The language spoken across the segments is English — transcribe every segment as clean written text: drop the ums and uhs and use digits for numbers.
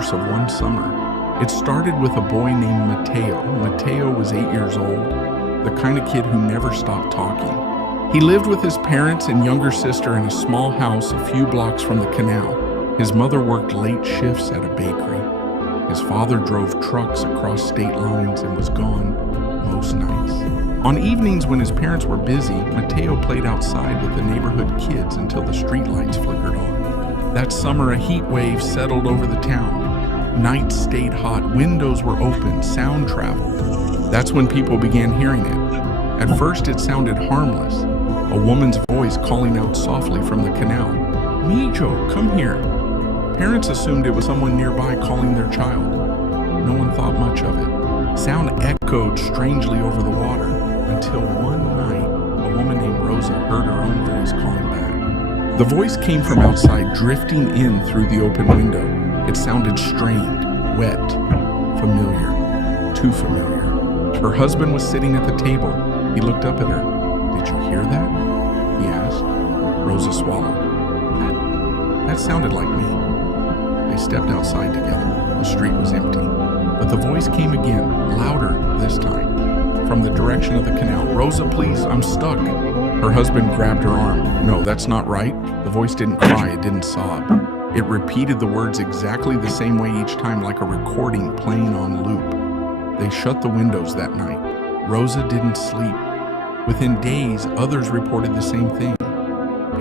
course of one summer. It started with a boy named Mateo. Mateo was 8 years old, the kind of kid who never stopped talking. He lived with his parents and younger sister in a small house a few blocks from the canal. His mother worked late shifts at a bakery. His father drove trucks across state lines and was gone most nights. On evenings when his parents were busy, Mateo played outside with the neighborhood kids until the streetlights flickered on. That summer, a heat wave settled over the town. Nights stayed hot, windows were open, sound traveled. That's when people began hearing it. At first, it sounded harmless, a woman's voice calling out softly from the canal, "Mijo, come here." Parents assumed it was someone nearby calling their child. No one thought much of it. Sound echoed strangely over the water until one night, a woman named Rosa heard her own voice calling back. The voice came from outside, drifting in through the open window. It sounded strained, wet, familiar, too familiar. Her husband was sitting at the table. He looked up at her. "Did you hear that?" he asked. Rosa swallowed. That sounded like me. They stepped outside together. The street was empty. But the voice came again, louder this time, from the direction of the canal. "Rosa, please, I'm stuck." Her husband grabbed her arm. "No, that's not right." The voice didn't cry, it didn't sob. It repeated the words exactly the same way each time, like a recording playing on loop. They shut the windows that night. Rosa didn't sleep. Within days, others reported the same thing.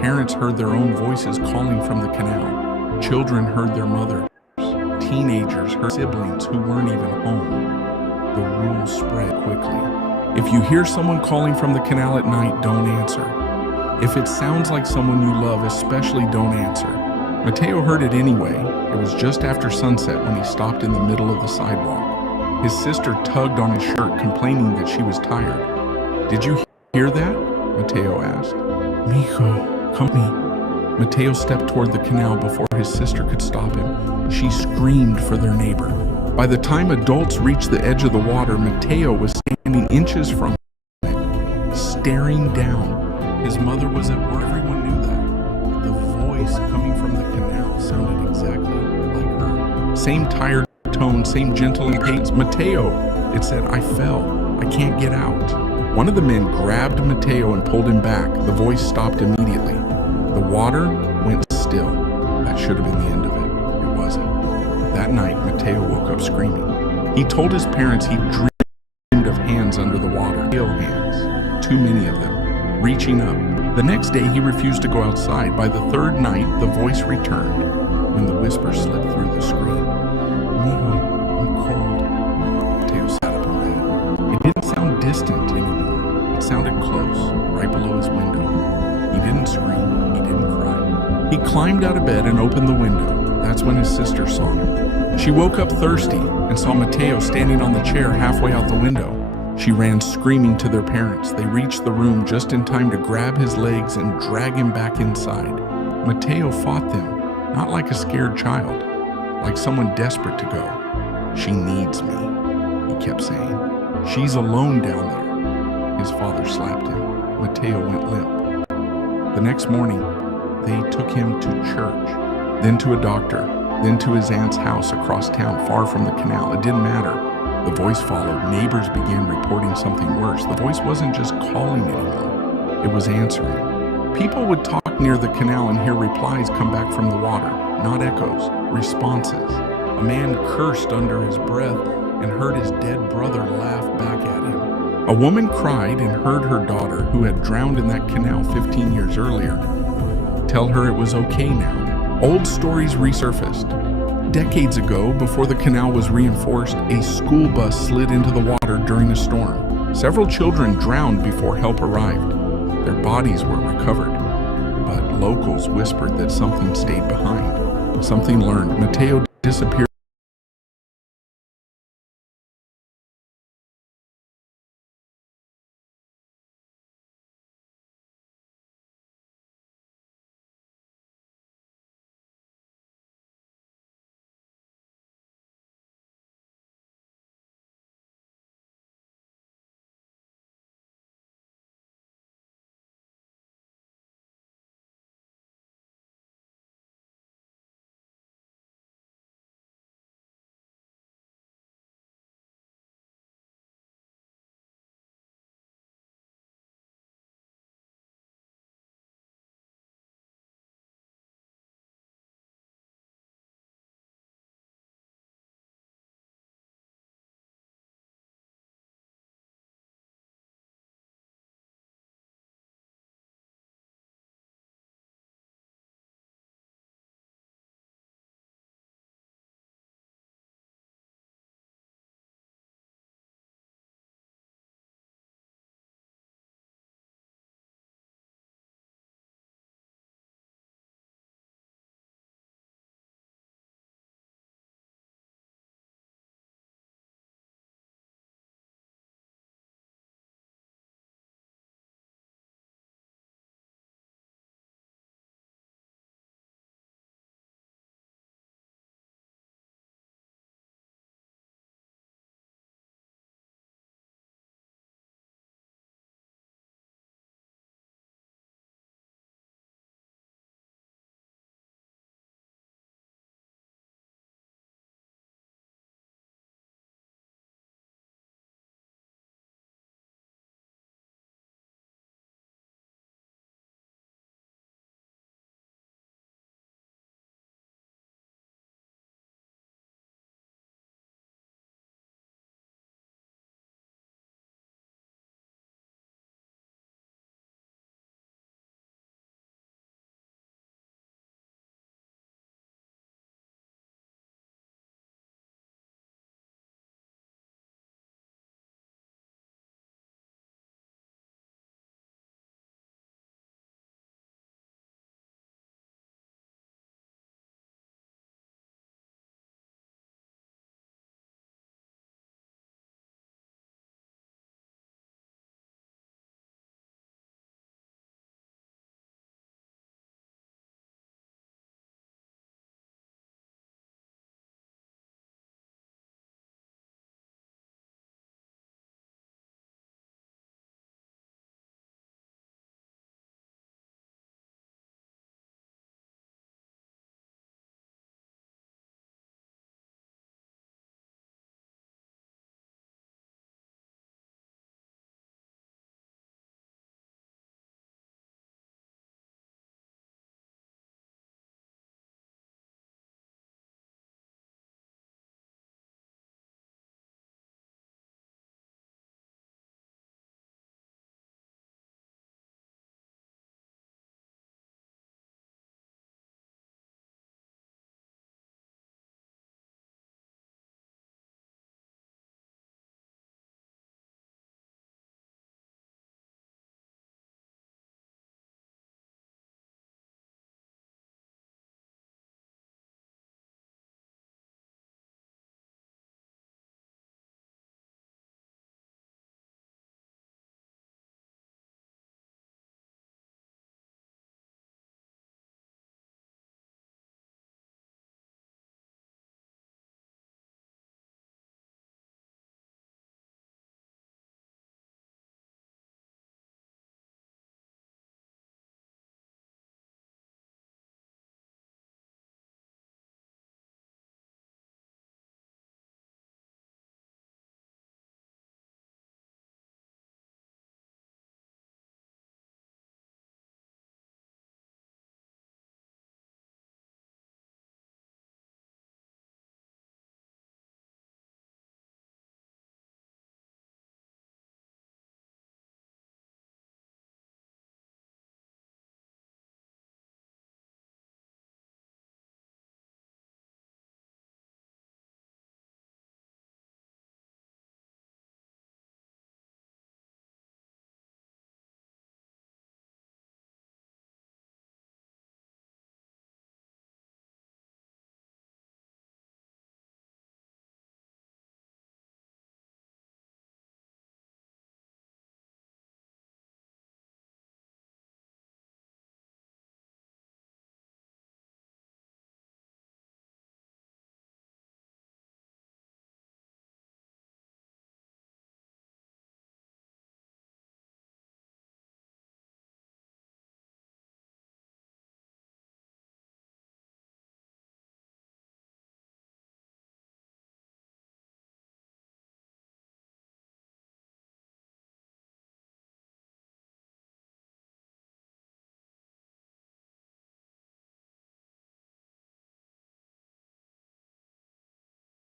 Parents heard their own voices calling from the canal. Children heard their mothers. Teenagers heard siblings who weren't even home. The rules spread quickly. If you hear someone calling from the canal at night, don't answer. If it sounds like someone you love, especially don't answer. Mateo heard it anyway. It was just after sunset when he stopped in the middle of the sidewalk. His sister tugged on his shirt, complaining that she was tired. "Did you hear that?" Mateo asked. "Mijo, come me." Mateo stepped toward the canal before his sister could stop him. She screamed for their neighbor. By the time adults reached the edge of the water, Mateo was standing inches from it, staring down. His mother was at work. Everyone knew that. The voice coming from the canal sounded exactly like her. Same tired tone, same gentle cadence. "Mateo," it said, "I fell. I can't get out." One of the men grabbed Mateo and pulled him back. The voice stopped immediately. The water went still. That should have been the end of it. It wasn't. That night, Mateo woke up screaming. He told his parents he dreamed of hands under the water. Real hands. Too many of them. Reaching up. The next day, he refused to go outside. By the third night, the voice returned when the whisper slipped through the screen. "Mijo, I'm cold." Mateo sat up in bed. It didn't sound distant anymore. It sounded close, right below his window. He didn't scream. He didn't cry. He climbed out of bed and opened the window. That's when his sister saw him. She woke up thirsty and saw Mateo standing on the chair halfway out the window. She ran screaming to their parents. They reached the room just in time to grab his legs and drag him back inside. Mateo fought them, not like a scared child, like someone desperate to go. "She needs me," he kept saying. "She's alone down there." His father slapped him. Mateo went limp. The next morning, they took him to church, then to a doctor, then to his aunt's house across town, far from the canal. It didn't matter. The voice followed. Neighbors began reporting something worse. The voice wasn't just calling anymore. It was answering. People would talk near the canal and hear replies come back from the water. Not echoes, responses. A man cursed under his breath and heard his dead brother laugh back at him. A woman cried and heard her daughter, who had drowned in that canal 15 years earlier, tell her it was okay now. Old stories resurfaced. Decades ago, before the canal was reinforced, a school bus slid into the water during a storm. Several children drowned before help arrived. Their bodies were recovered, but locals whispered that something stayed behind. Something learned. Mateo disappeared